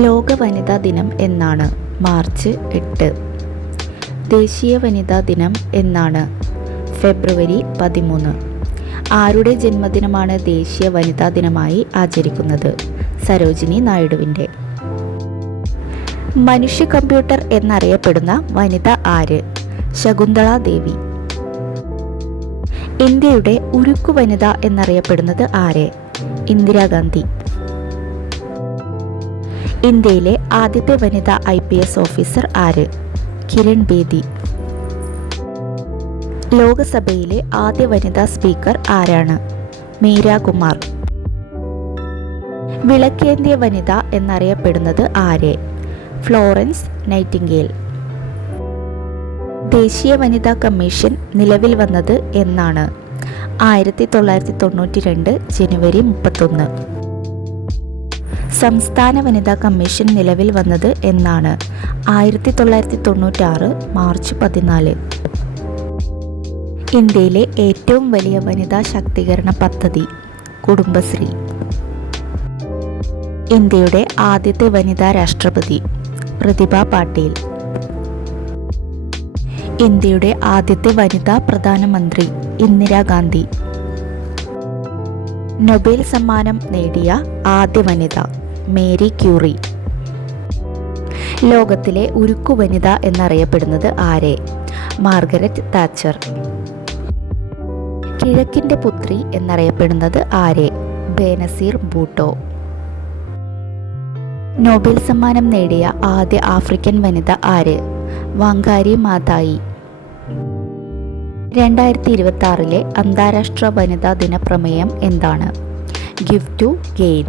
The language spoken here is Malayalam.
ലോക വനിതാ ദിനം എന്നാണ്? മാർച്ച് 8. ദേശീയ വനിതാ ദിനം എന്നാണ്? ഫെബ്രുവരി 13. ആരുടെ ജന്മദിനമാണ് ദേശീയ വനിതാ ദിനമായി ആചരിക്കുന്നത്? സരോജിനി നായിഡുവിൻ്റെ. മനുഷ്യ കമ്പ്യൂട്ടർ എന്നറിയപ്പെടുന്ന വനിത ആര്? ശകുന്തള ദേവി. ഇന്ത്യയുടെ ഉരുക്കു വനിത എന്നറിയപ്പെടുന്നത് ആരെ? ഇന്ദിരാഗാന്ധി. ഇന്ത്യയിലെ ആദ്യത്തെ വനിതാ IPS ഓഫീസർ ആര്? കിരൺ ബേദി. ലോകസഭയിലെ ആദ്യ വനിതാ സ്പീക്കർ ആരാണ്? മീര കുമാർ. വിളക്കേന്തിയ വനിത എന്നറിയപ്പെടുന്നത് ആരെ? Florence Nightingale. ദേശീയ വനിതാ കമ്മീഷൻ നിലവിൽ വന്നത് എന്നാണ്? 1992 ജനുവരി 31. സംസ്ഥാന വനിതാ കമ്മീഷൻ നിലവിൽ വന്നത് എന്നാണ്? 1996 മാർച്ച് 14. ഇന്ത്യയിലെ ഏറ്റവും വലിയ വനിതാ ശാക്തീകരണ പദ്ധതി? കുടുംബശ്രീ. ഇന്ത്യയുടെ ആദ്യത്തെ വനിതാ രാഷ്ട്രപതി? പ്രതിഭ പാട്ടീൽ. ഇന്ത്യയുടെ ആദ്യത്തെ വനിതാ പ്രധാനമന്ത്രി? ഇന്ദിരാഗാന്ധി. നൊബേൽ സമ്മാനം നേടിയ ആദ്യ വനിത? Marie Curie. ലോകത്തിലെ ഉരുക്കു വനിത എന്നറിയപ്പെടുന്നത് ആരെ? Margaret Thatcher. കിഴക്കിൻ്റെ പുത്രി എന്നറിയപ്പെടുന്നത് ആരെ? ബേനസീർ ഭൂട്ടോ. നൊബേൽ സമ്മാനം നേടിയ ആദ്യ ആഫ്രിക്കൻ വനിത ആര്? വാങ്കാരി മാതായി. 2026 അന്താരാഷ്ട്ര വനിതാ ദിന പ്രമേയം എന്താണ്? Give to gain.